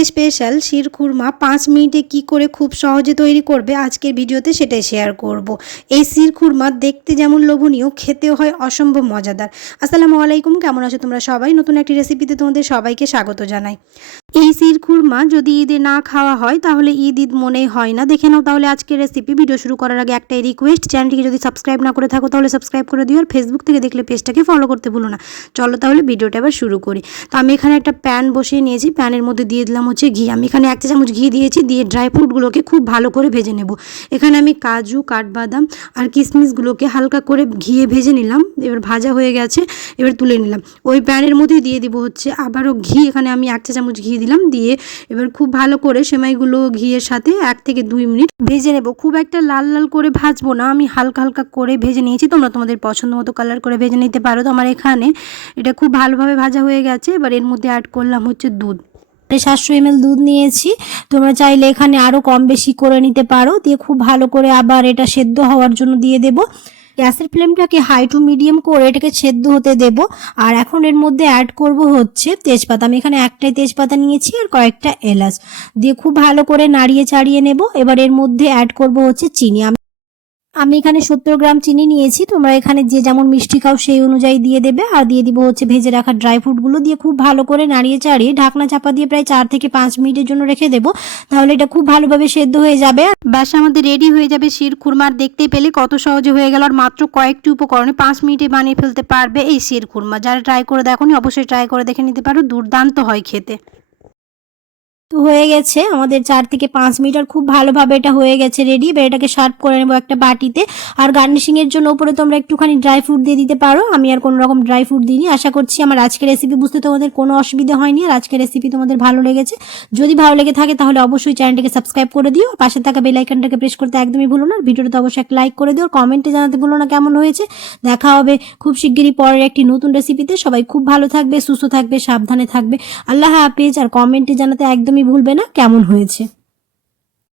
ঈদের স্পেশাল শির খুরমা পাঁচ মিনিটে কি করে খুব সহজে তৈরি করবে আজকের ভিডিওতে সেটাই শেয়ার করব। এই শির খুরমা দেখতে যেমন লোভনীয়, খেতেও হয় অসম্ভব মজাদার। আসসালামু আলাইকুম, কেমন আছো তোমরা সবাই? নতুন একটি রেসিপিতে তোমাদের সবাইকে স্বাগত জানাই। এই শির খুরমা যদি ঈদে না খাওয়া হয়, তাহলে ঈদ ঈদ মনেই হয় না। দেখে নাও তাহলে আজকের রেসিপি ভিডিও শুরু করার আগে একটাই রিকোয়েস্ট চ্যানেলটিকে যদি সাবস্ক্রাইব না করে থাকো, তাহলে সাবস্ক্রাইব করে দিও। আর ফেসবুক থেকে দেখলে পেজটাকে ফলো করতে ভুলো না। চলো তাহলে ভিডিওটা এবার শুরু করি। তো আমি এখানে একটা প্যান বসিয়ে নিয়েছি। প্যানের মধ্যে দিয়ে দিলাম হচ্ছে ঘি। আমি এখানে এক চা চামচ ঘি দিয়েছি। দিয়ে ড্রাই ফ্রুটগুলোকে খুব ভালো করে ভেজে নেব। এখানে আমি কাজু, কাঠবাদাম আর কিশমিশগুলোকে হালকা করে ঘিয়ে ভেজে নিলাম। এবার ভাজা হয়ে গেছে। এবার তুলে নিলাম। ওই প্যানের মধ্যে দিয়ে দিব হচ্ছে আবারও ঘি। এখানে আমি এক চা চামচ ঘি দিলাম। দিয়ে এবার খুব ভালো করে সেমাইগুলো ঘিয়ের সাথে এক থেকে দুই মিনিট ভেজে নেব। খুব একটা লাল লাল করে ভাজবো না, আমি হালকা হালকা করে ভেজে নিয়েছি। তোমরা তোমাদের পছন্দ মতো কালার করে ভেজে নিতে পারো। তো আমার এখানে এটা খুব ভালোভাবে ভাজা হয়ে গেছে। এবার এর মধ্যে অ্যাড করলাম হচ্ছে দুধ। সাতশো এম দুধ নিয়েছি। তোমরা চাইলে এখানে আরও কম বেশি করে নিতে পারো। দিয়ে খুব ভালো করে আবার এটা সেদ্ধ হওয়ার জন্য দিয়ে দেব। গ্যাসের ফ্লেমটাকে হাই টু মিডিয়াম করে এটাকে সেদ্ধ হতে দেব। আর এখন এর মধ্যে অ্যাড করব হচ্ছে তেজপাতা। আমি এখানে একটাই তেজপাতা নিয়েছি আর কয়েকটা এলাচ। দিয়ে খুব ভালো করে নাড়িয়ে চাড়িয়ে নেব। এবার এর মধ্যে অ্যাড করব হচ্ছে চিনি। আমি এখানে সত্তর গ্রাম চিনি নিয়েছি। তোমরা এখানে যে যেমন মিষ্টি খাও সেই অনুযায়ী দিয়ে দেবে। আর দিয়ে দিব হচ্ছে ভেজে রাখা ড্রাই ফ্রুটগুলো দিয়ে খুব ভালো করে নাড়িয়ে চাড়িয়ে ঢাকনা চাপা দিয়ে প্রায় চার থেকে পাঁচ মিনিটের জন্য রেখে দেবো। তাহলে এটা খুব ভালোভাবে সেদ্ধ হয়ে যাবে। ব্যাস আমাদের রেডি হয়ে যাবে শির খুরমার দেখতে পেলে কত সহজে হয়ে গেল। আর মাত্র কয়েকটি উপকরণে পাঁচ মিনিটে বানিয়ে ফেলতে পারবে এই শির খুরমা। যারা ট্রাই করে দেখোনি, অবশ্যই ট্রাই করে দেখে নিতে পারো। দুর্দান্ত হয় খেতে। তো হয়ে গেছে। আমাদের চার থেকে পাঁচ মিনিট আর খুব ভালোভাবে এটা হয়ে গেছে রেডি এবার এটাকে সার্ভ করে নেব একটা বাটিতে। আর গার্নিশিংয়ের জন্য উপরে তোমরা একটুখানি ড্রাই ফ্রুট দিয়ে দিতে পারো। আমি আর কোনো রকম ড্রাই ফ্রুট দিইনি। আশা করছি আমার আজকের রেসিপি বুঝতে তোমাদের কোনো অসুবিধা হয়নি। আর আজকের রেসিপি তোমাদের ভালো লেগেছে। যদি ভালো লেগে থাকে তাহলে অবশ্যই চ্যানেলটাকে সাবস্ক্রাইব করে দিও। পাশে থাকা বেল আইকনটাকে প্রেস করতে একদমই ভুলো না। ভিডিওটা তো অবশ্যই একটা লাইক করে দিও। কমেন্টে জানাতে ভুলো না কেমন হয়েছে। দেখা হবে খুব শিগগিরই পরের একটি নতুন রেসিপিতে সবাই খুব ভালো থাকবে, সুস্থ থাকবে, সাবধানে থাকবে। আল্লাহ হাফেজ। আর কমেন্টে জানাতে একদমই ভুলবে না কেমন হয়েছে।